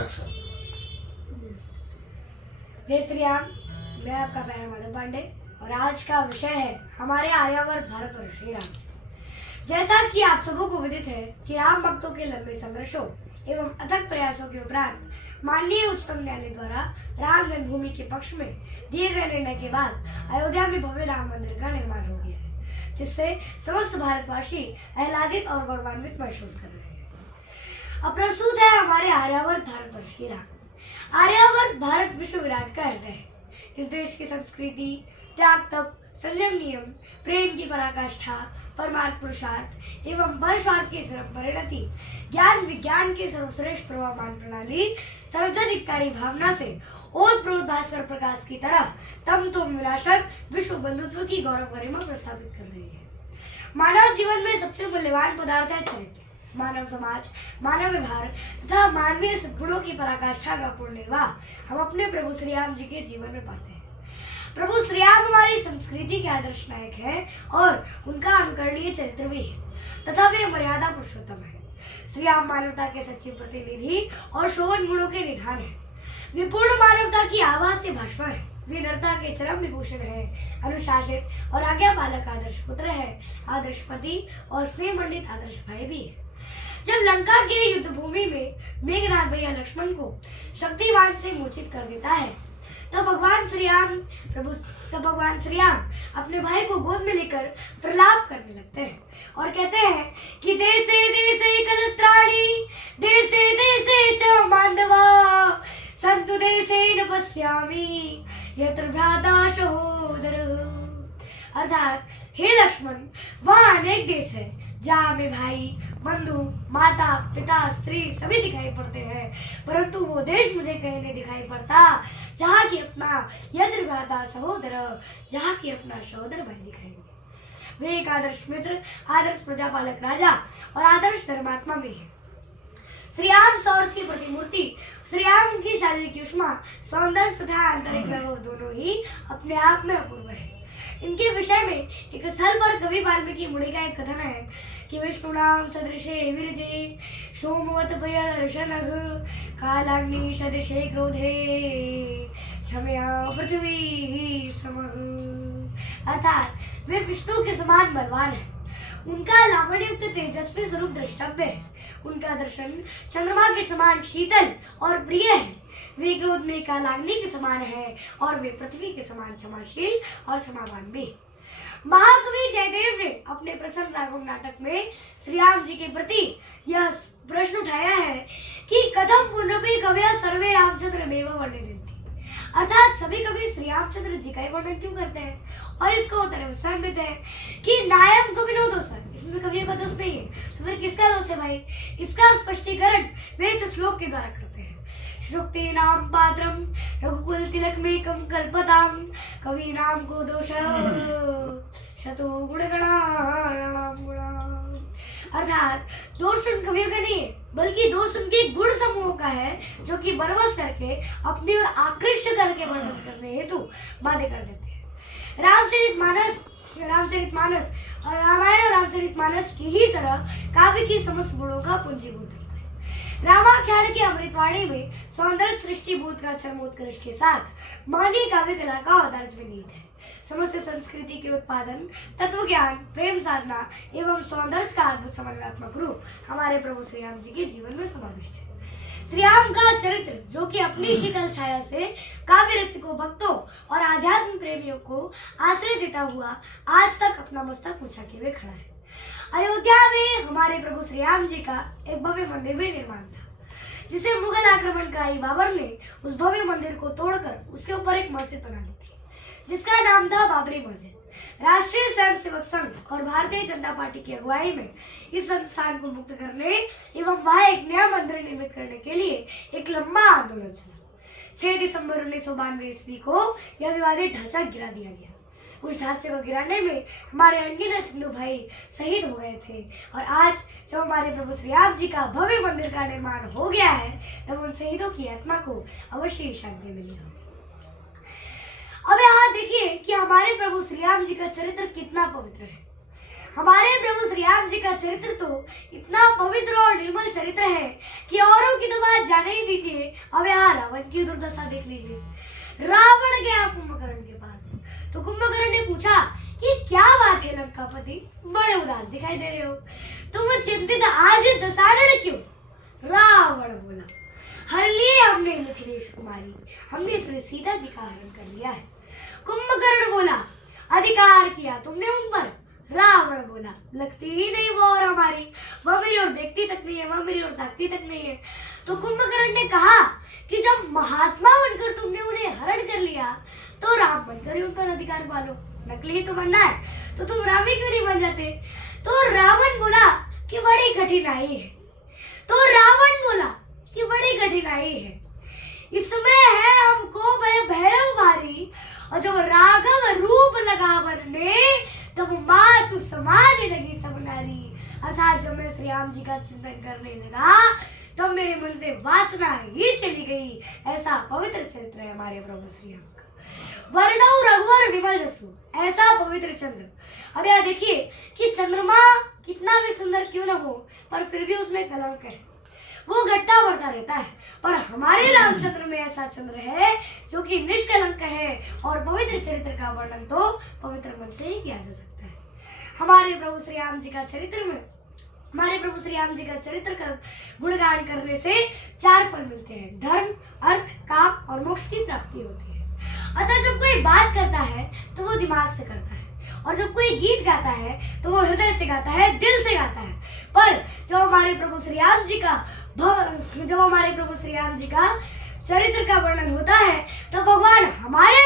Action. जय श्री राम। मैं आपका प्यारा माधव पांडे और आज का विषय है हमारे आर्यावर्त भारत और श्री राम। जैसा कि आप सबों को विदित है कि राम भक्तों के लंबे संघर्षों एवं अथक प्रयासों के उपरांत माननीय उच्चतम न्यायालय द्वारा राम जन्मभूमि के पक्ष में दिए गए निर्णय के बाद अयोध्या में भव्य राम मंदिर का निर्माण हो गया है, जिससे समस्त भारतवासी आह्लादित और गौरवान्वित महसूस कर रहे हैं। अब प्रस्तुत है हमारे आर्यावर्त भारत और श्री राम। आर्यावर्त भारत विश्व विराट का हृदय है। इस देश की संस्कृति, त्याग तप, संयम नियम, प्रेम की पराकाष्ठा, परमार्थ पुरुषार्थ एवं परस्वार्थ की चरम परिणति, ज्ञान विज्ञान के सर्वश्रेष्ठ प्रवाहमान प्रणाली, सार्वजनिक कार्य भावना से ओतप्रोत भास्कर प्रकाश की तरह तम तुम विनाशक विश्व बंधुत्व की गौरव गरिमा प्रस्थापित कर रही है। मानव जीवन में सबसे मूल्यवान पदार्थ है चरित्र। मानव समाज, मानव व्यवहार तथा मानवीय सद्गुणों की पराकाष्ठा का पूर्ण निर्वाह हम अपने प्रभु श्री राम जी के जीवन में पाते हैं। प्रभु श्री राम हमारी संस्कृति के आदर्श नायक हैं और उनका अनुकरणीय चरित्र भी है तथा वे मर्यादा पुरुषोत्तम है। श्री राम मानवता के सच्चे प्रतिनिधि और शोभन गुणों के निधान है। वे पूर्ण मानवता की आवाज से भाषण है। वे नरता के चरम विभूषण है, अनुशासित और आज्ञा पालक आदर्श पुत्र है, आदर्श पति और स्नेह मंडित आदर्श भाई भी है। जब लंका के युद्ध भूमि में मेघनाथ भैया लक्ष्मण को शक्तिवान से मूर्छित कर देता है, तब भगवान श्री राम अपने भाई को गोद में लेकर प्रलाप करने लगते हैं और कहते हैं कि देशे देशे कलत्राणि, देशे देशे च मांडवा, संतु देशे न पश्यामि यत्र भ्राता सहोदर। अर्थात हे लक्ष्मण, वहाँ अनेक देश है जहाँ हमें भाई, बंधु, माता, पिता, स्त्री सभी दिखाई पड़ते हैं, परंतु वो देश मुझे कहीं नहीं दिखाई पड़ता जहाँ की अपना यत्र भ्राता सहोदर, जहाँ की अपना सहोदर भाई दिखाई दे। वे एक आदर्श मित्र, आदर्श प्रजापालक राजा और आदर्श धर्मात्मा भी है। श्री राम सौर्य की प्रतिमूर्ति, श्री राम की शारीरिक ऊष्मा, सौंदर्य तथा आंतरिक वैभव दोनों ही अपने आप में अपूर्व है। इनके विषय में एक स्थल पर कवि वाल्मीकि मुनि का एक कथन है कि विष्णुनाम सदृशे विरजे सोमवत भयदर्शन कालाग्नि सदृशे क्रोधे क्षमया पृथ्वी समः। अर्थात वे विष्णु के समान बलवान है। उनका लावण्ययुक्त तेजस्वी स्वरूप द्रष्टव्य है। उनका दर्शन चंद्रमा के समान शीतल और प्रिय है। वे क्रोध में कालाग्नि के समान है और वे पृथ्वी के समान क्षमाशील और क्षमावान भी। महाकवि जयदेव ने अपने प्रसन्न राघव नाटक में श्री राम जी के प्रति यह प्रश्न उठाया है कि कथम पुनरपि कवयः सर्वे रामचंद्रमेव वर्णयन्ति। अर्थात सभी कवि श्री रामचंद्र जी का ही वर्णन क्यों करते हैं, और इसका उत्तर विश्राम देते हैं कि नायम कविनो दोष, इसमें कवियों का दोष नहीं है, तो फिर किसका दोष है भाई? इसका स्पष्टीकरण वे इस श्लोक के द्वारा करते हैं। श्रुक्ति नाम पात्रम रघुकुल तिलक में कम कल्पताम, कवि नाम को दोष शतो गुणगणाणाम गुणा। अर्थात दोष उन कवियों का नहीं है, बल्कि दोष उनके गुण समूह का है, जो कि बरबस करके अपनी ओर आकृष्ट करके वर्णन करने हेतु बातें कर देते हैं। रामचरितमानस और रामायण और रामचरितमानस की ही तरह काव्य की समस्त गुणों का पूंजीभूत होता है। रामाख्यान की अमृतवाणी में सौंदर्य सृष्टिभूत का चरमोत्कर्ष के साथ मानवीय काव्य कला का अवतार में निहित है। समस्त संस्कृति के उत्पादन, तत्व ज्ञान, प्रेम साधना एवं सौंदर्य का अद्भुत समन्वयात्मक रूप हमारे प्रभु श्री राम जी के जीवन में समाविष्ट है। श्री राम का चरित्र, जो कि अपनी शीतल छाया से काव्य रसिकों, भक्तों और आध्यात्म प्रेमियों को आश्रय देता हुआ आज तक अपना मस्तक ऊंचा किए हुए खड़ा है। अयोध्या में हमारे प्रभु श्री राम जी का एक भव्य मंदिर भी निर्माण था, जिसे मुगल आक्रमणकारी बाबर ने उस भव्य मंदिर को तोड़कर उसके ऊपर एक मस्जिद बना दी थी, जिसका नाम था बाबरी मस्जिद। राष्ट्रीय स्वयंसेवक संघ और भारतीय जनता पार्टी की अगुवाई में इस संस्थान को मुक्त करने एवं वहां एक नया मंदिर निर्मित करने के लिए एक लंबा आंदोलन चला। 6 दिसंबर 1992 ईस्वी को यह विवादित ढांचा गिरा दिया गया। उस ढांचे को गिराने में हमारे अनगिनत हिंदू भाई शहीद हो गए थे, और आज जब हमारे प्रभु श्री राम जी का भव्य मंदिर का निर्माण हो गया है, तब उन शहीदों की आत्मा को अवश्य शांति मिली होगी। अब यहाँ देखिए कि हमारे प्रभु श्री राम जी का चरित्र कितना पवित्र है। हमारे प्रभु श्री राम जी का चरित्र तो इतना पवित्र और निर्मल चरित्र है कि औरों की तो बात जाने ही दीजिए, अब यहाँ रावण की दुर्दशा देख लीजिए। रावण गया कुंभकर्ण के पास, तो कुंभकर्ण ने पूछा कि क्या बात है लंकापति, बड़े उदास दिखाई दे रहे हो, तुम चिंतित आज दशानन क्यों? रावण बोला, हर लिए हमने मिथिलेश कुमारी, हमने श्री सीता जी का हरण कर लिया है। कुंभकर्ण बोला, अधिकार किया तुमने उन पर? रावण बोला, लगती ही नहीं वो और हमारी, वह मेरी ओर देखती तक नहीं है, वह मेरी ओर ताकती तक नहीं है। तो कुंभकर्ण ने कहा कि जब महात्मा बनकर तुमने उन्हें हरण कर लिया तो राम बनकर ही उन पर अधिकार पालो, नकली ही तो बनना है तो तुम राम ही क्यों नहीं बन जाते? तो रावण बोला कि बड़ी कठिनाई है, तो रावण बोला कि बड़ी कठिनाई है, इसमें है हमको भैरव भारी, और जब राघव रूप लगा बनने तब मातु समाने लगी सब नारी। अर्थात जब मैं श्री राम जी का चिंतन करने लगा तब मेरे मन से वासना ही चली गई। ऐसा पवित्र चरित्र है हमारे प्रभु श्री राम का। वर्णौ रघुवर विमल जसु, ऐसा पवित्र चंद्र। अब यह देखिए कि चंद्रमा कितना भी सुंदर क्यों न हो पर फिर भी उसमें कलंक है, वो घटता बढ़ता रहता है। पर हमारे रामचंद्र में ऐसा चंद्र है जो कि निष्कलंक है, और पवित्र चरित्र का वर्णन तो पवित्र मन से ही किया जा सकता है। हमारे प्रभु श्री राम जी का चरित्र में हमारे प्रभु श्री राम जी का चरित्र का गुणगान करने से 4 फल मिलते हैं, धर्म, अर्थ, काम और मोक्ष की प्राप्ति होती है। अतः जब कोई बात करता है तो वो दिमाग से करता है, और जब कोई गीत गाता है तो वो हृदय से गाता है, दिल से गाता है। पर जब हमारे प्रभु श्री राम जी का चरित्र का वर्णन होता है तब भगवान हमारे